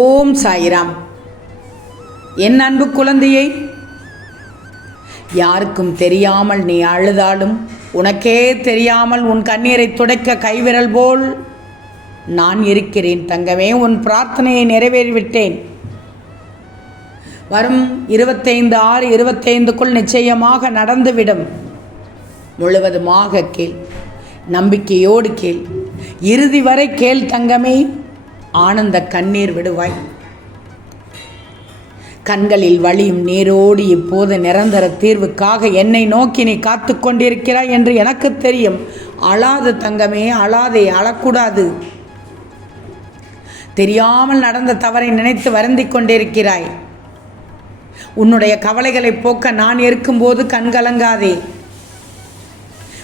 ஓம் சாய்ராம். என் அன்பு குழந்தையை யாருக்கும் தெரியாமல் நீ அழுதாலும் உனக்கே தெரியாமல் உன் கண்ணீரை துடைக்க கைவிரல் போல் நான் இருக்கிறேன். தங்கமே உன் பிரார்த்தனையை நிறைவேறிவிட்டேன். வரும் இருபத்தைந்து ஆறு இருபத்தைந்துக்குள் நிச்சயமாக நடந்துவிடும். முழுவதுமாக கேள் நம்பிக்கையோடு கேள் இறுதி வரை கேள் தங்கமே. ஆனந்த கண்ணீர் விடுவாய். கண்களில் வழியும் நீரோடு இப்போது நிரந்தர தீர்வுக்காக என்னை நோக்கி நீ காத்து கொண்டிருக்கிறாய் என்று எனக்கு தெரியும். அழாது தங்கமே அழாதே அழக்கூடாது. தெரியாமல் நடந்த தவறை நினைத்து வருந்தி கொண்டிருக்கிறாய். உன்னுடைய கவலைகளை போக்க நான் இருக்கும்போது கண்கலங்காதே.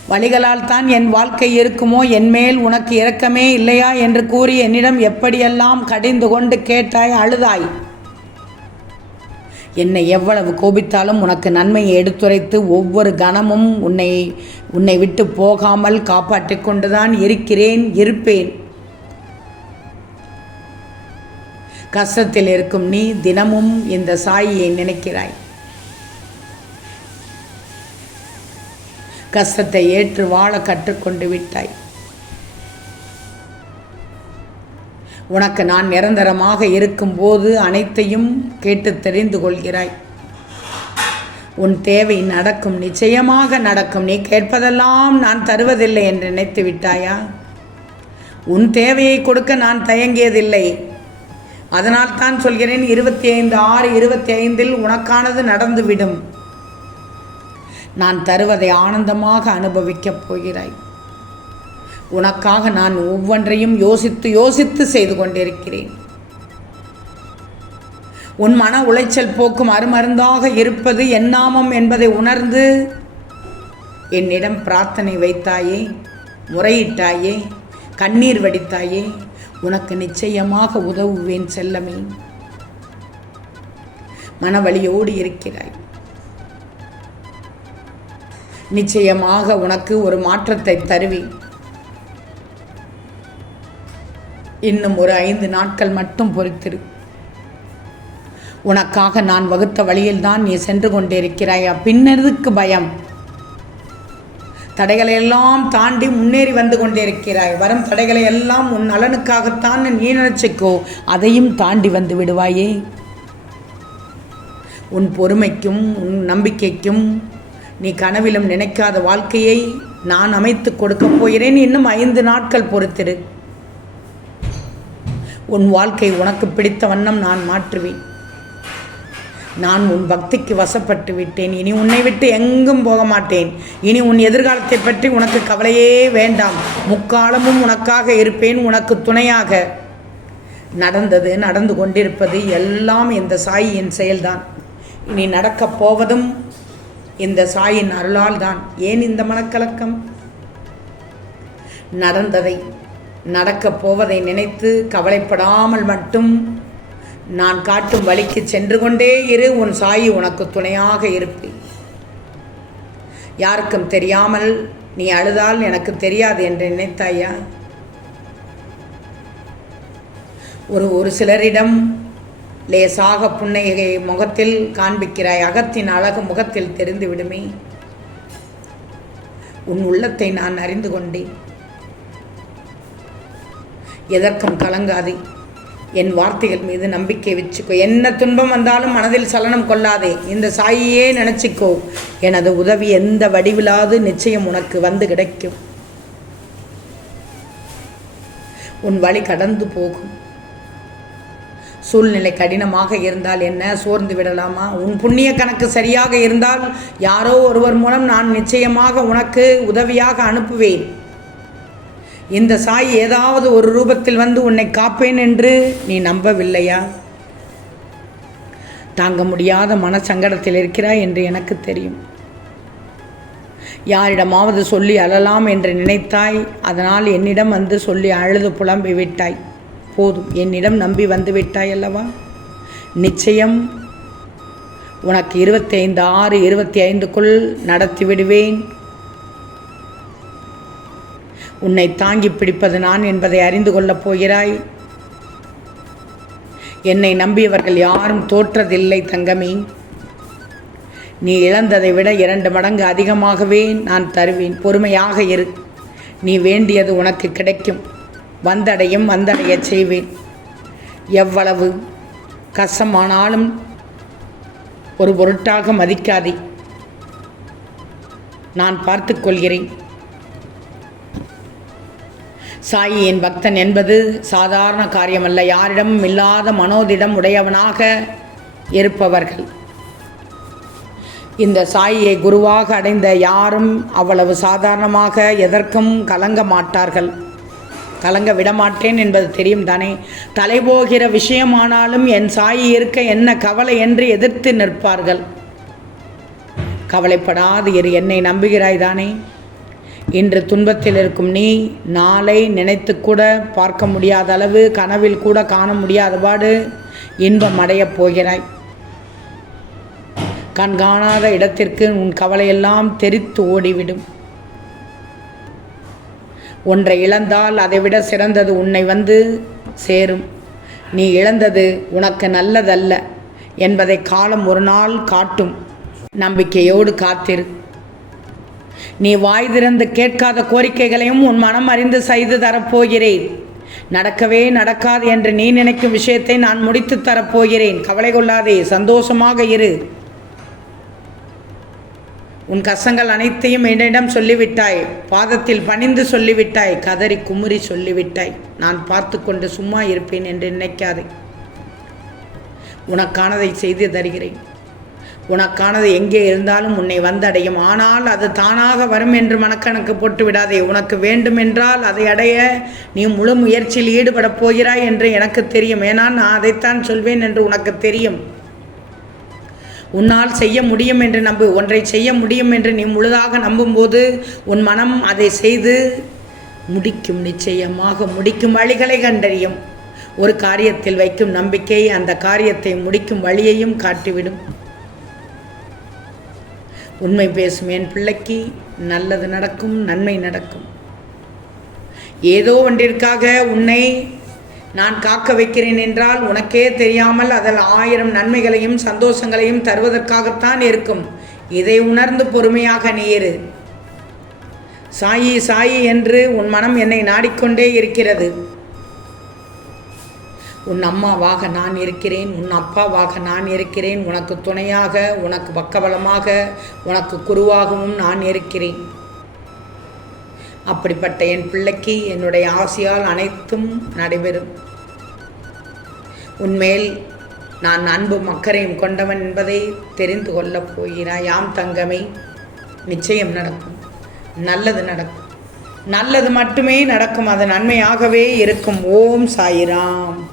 வழிகளால் தான் என் வாழ்க்கை இருக்குமோ? என் மேல் உனக்கு இரக்கமே இல்லையா? என்று கூறி என்னிடம் எப்படியெல்லாம் கடிந்து கொண்டு கேட்டாய் அழுதாய். என்னை எவ்வளவு கோபித்தாலும் உனக்கு நன்மையை எடுத்துரைத்து ஒவ்வொரு கணமும் உன்னை உன்னை விட்டு போகாமல் காப்பாற்றிக் கொண்டுதான் இருக்கிறேன் இருப்பேன். கஷ்டத்தில் இருக்கும் நீ தினமும் இந்த சாயியை நினைக்கிறாய். கஷ்டத்தை ஏற்று வாழ கற்றுக்கொண்டு விட்டாய். உனக்கு நான் நிரந்தரமாக இருக்கும்போது அனைத்தையும் கேட்டு தெரிந்து கொள்கிறாய். உன் தேவை நடக்கும் நிச்சயமாக நடக்கும். நீ கேட்பதெல்லாம் நான் தருவதில்லை என்று நினைத்து விட்டாயா? உன் தேவையை கொடுக்க நான் தயங்கியதில்லை. அதனால் தான் சொல்கிறேன் இருபத்தி ஐந்து ஆறு இருபத்தி ஐந்தில் உனக்கானது நடந்துவிடும். நான் தருவதை ஆனந்தமாக அனுபவிக்கப் போகிறாய். உனக்காக நான் ஒவ்வொன்றையும் யோசித்து யோசித்து செய்து கொண்டிருக்கிறேன். உன் மன உளைச்சல் போக்கும் அருமருந்தாக இருப்பது என்னாமம் என்பதை உணர்ந்து என்னிடம் பிரார்த்தனை வைத்தாயே முறையிட்டாயே கண்ணீர் வடித்தாயே உனக்கு நிச்சயமாக உதவுவேன் செல்லமே. மனவழியோடு இருக்கிறாய். நிச்சயமாக உனக்கு ஒரு மாற்றத்தை தருவேன் இன்னும் ஒரு ஐந்து நாட்கள் மட்டும் பொறுத்திரு. உனக்காக நான் வகுத்த வழியில்தான் நீ சென்று கொண்டிருக்கிறாயா? பின்னருக்கு பயம்? தடைகளை எல்லாம் தாண்டி முன்னேறி வந்து கொண்டிருக்கிறாய். வரும் தடைகளை எல்லாம் உன் நலனுக்காகத்தான் நீ நினைச்சிக்கோ. அதையும் தாண்டி வந்து விடுவாயே. உன் பொறுமைக்கும் உன் நம்பிக்கைக்கும் நீ கனவிலும் நினைக்காத வாழ்க்கையை நான் அமைத்து கொடுக்கப் போகிறேன். இன்னும் ஐந்து நாட்கள் பொறுத்திரு. உன் வாழ்க்கை உனக்கு பிடித்த வண்ணம் நான் மாற்றுவேன். நான் உன் பக்திக்கு வசப்பட்டு விட்டேன். இனி உன்னை விட்டு எங்கும் போக மாட்டேன். இனி உன் எதிர்காலத்தை பற்றி உனக்கு கவலையே வேண்டாம். முக்காலமும் உனக்காக இருப்பேன். உனக்கு துணையாக நடந்தது நடந்து கொண்டிருப்பது எல்லாம் இந்த சாயியின் செயல்தான். இனி நடக்கப் போவதும் இந்த சாயின் அருளால் தான் ஏன் இந்த மனக்கலக்கம்? நடந்ததை நடக்கப் போவதை நினைத்து கவலைப்படாமல் மட்டும் நான் காட்டும் வழிக்கு சென்று கொண்டே இரு உன் சாயி உனக்கு துணையாக இருப்பேன் யாருக்கும் தெரியாமல் நீ அழுதால் எனக்கு தெரியாது என்று நினைத்தாயா? ஒரு ஒரு சிலரிடம் லேசாக புன்னகையை முகத்தில் காண்பிக்கிறாய். அகத்தின் அழகு முகத்தில் தெரிந்து விடுமே. உன் உள்ளத்தை நான் அறிந்து கொண்டேன். எதற்கும் கலங்காதே. என் வார்த்தைகள் மீது நம்பிக்கை வச்சுக்கோ. என்ன துன்பம் வந்தாலும் மனதில் சலனம் கொள்ளாதே. இந்த சாயியே நினச்சிக்கோ. எனது உதவி எந்த வடிவிலாது நிச்சயம் உனக்கு வந்து கிடைக்கும். உன் வழி கடந்து போகும். சூழ்நிலை கடினமாக இருந்தால் என்ன? சோர்ந்து விடலாமா? உன் புண்ணிய கணக்கு சரியாக இருந்தால் யாரோ ஒருவர் மூலம் நான் நிச்சயமாக உனக்கு உதவியாக அனுப்புவேன். இந்த சாய் ஏதாவது ஒரு ரூபத்தில் வந்து உன்னை காப்பேன் என்று நீ நம்பவில்லையா? தாங்க முடியாத மனசங்கடத்தில் இருக்கிறாய் என்று எனக்கு தெரியும். யாரிடமாவது சொல்லி அழலாம் என்று நினைத்தாய் அதனால் என்னிடம் வந்து சொல்லி அழுது புலம்பி விட்டாய் போதும். என்னிடம் நம்பி வந்து அல்லவா நிச்சயம் உனக்கு இருபத்தைந்து ஆறு இருபத்தி ஐந்துக்குள் நடத்தி விடுவேன். உன்னை தாங்கி பிடிப்பது நான் என்பதை அறிந்து கொள்ளப் போகிறாய். என்னை நம்பியவர்கள் யாரும் தோற்றதில்லை தங்கமே. நீ இழந்ததை விட இரண்டு மடங்கு அதிகமாகவே நான் தருவேன். பொறுமையாக இரு. நீ வேண்டியது உனக்கு கிடைக்கும். வந்தடையும் வந்தடையச் செய்வேன். எவ்வளவு கஷ்டமானாலும் ஒரு பொருட்டாக மதிக்காதே. நான் பார்த்து கொள்கிறேன். சாயி என் பக்தன் என்பது சாதாரண காரியமல்ல. யாரிடமும் இல்லாத மனோதிடம் உடையவனாக இருப்பவர்கள். இந்த சாயியை குருவாக அடைந்த யாரும் அவ்வளவு சாதாரணமாக எதற்கும் கலங்க மாட்டார்கள். கலங்க விடமாட்டேன் என்பது தெரியும் தானே? தலைபோகிற விஷயமானாலும் என் சாயி இருக்க என்ன கவலை என்று எதிர்த்து நிற்பார்கள். கவலைப்படாது இரு என்னை நம்புகிறாய் தானே? இன்று துன்பத்தில் இருக்கும் நீ நாளை நினைத்து கூட பார்க்க முடியாத அளவு கனவில் கூட காண முடியாதபாடு இன்பம் அடையப் போகிறாய். கண்காணாத இடத்திற்கு உன் கவலையெல்லாம் தெரித்து ஓடிவிடும். ஒன்றை இழந்தால் அதைவிட சிறந்தது உன்னை வந்து சேரும். நீ இழந்தது உனக்கு நல்லதல்ல என்பதை காலம் ஒரு நாள் காட்டும். நம்பிக்கையோடு காத்திரு. நீ வாய் திறந்து கேட்காத கோரிக்கைகளையும் உன் மனம் அறிந்து செய்து தரப்போகிறேன். நடக்கவே நடக்காது என்று நீ நினைக்கும் விஷயத்தை நான் முடித்து தரப்போகிறேன். கவலை கொள்ளாதே சந்தோஷமாக இரு. உன் கசங்கள் அனைத்தையும் என்னிடம் சொல்லிவிட்டாய். பாதத்தில் பணிந்து சொல்லிவிட்டாய். கதறி குமுறி சொல்லிவிட்டாய். நான் பார்த்து கொண்டு சும்மா இருப்பேன் என்று நினைக்காதே. உனக்கானதை செய்து தருகிறேன். உனக்கானது எங்கே இருந்தாலும் உன்னை வந்தடையும். ஆனால் அது தானாக வரும் என்று மனக்கணக்கு போட்டு விடாதே உனக்கு வேண்டுமென்றால் அதை அடைய நீ முழு முயற்சியில் ஈடுபடப் போகிறாய் என்று எனக்கு தெரியும். ஏன்னா நான் அதைத்தான் சொல்வேன் என்று உனக்கு தெரியும். உன்னால் செய்ய முடியும் என்று நம்பு ஒன்றை செய்ய முடியும் என்று நீ முழுதாக நம்பும்போது உன் மனம் அதை செய்து முடிக்கும் நிச்சயமாக முடிக்கும் வழிகளை கண்டறியும். ஒரு காரியத்தில் வைக்கும் நம்பிக்கை அந்த காரியத்தை முடிக்கும் வழியையும் காட்டிவிடும். உண்மை பேசும் என் பிள்ளைக்கு நல்லது நடக்கும் நன்மை நடக்கும். ஏதோ ஒன்றிற்காக உன்னை நான் காக்க வைக்கிறேன் என்றால் உனக்கே தெரியாமல் அதில் ஆயிரம் நன்மைகளையும் சந்தோஷங்களையும் தருவதற்காகத்தான் இருக்கும். இதை உணர்ந்து பொறுமையாக நீரு சாயி சாயி என்று உன் மனம் என்னை நாடிக்கொண்டே இருக்கிறது. உன் அம்மாவாக நான் இருக்கிறேன் உன் அப்பாவாக நான் இருக்கிறேன். உனக்கு துணையாக உனக்கு பக்கபலமாக உனக்கு குருவாகவும் நான் இருக்கிறேன். அப்படிப்பட்ட என் பிள்ளைக்கு என்னுடைய ஆசையால் அனைத்தும் நடைபெறும். உன்மேல் நான் அன்பும் அக்கறையும் கொண்டவன் என்பதை தெரிந்து கொள்ளப் போகிறாய். யாம் தங்கமே நிச்சயம் நடக்கும். நல்லது நடக்கும். நல்லது மட்டுமே நடக்கும். அது நன்மையாகவே இருக்கும். ஓம் சாயிராம்.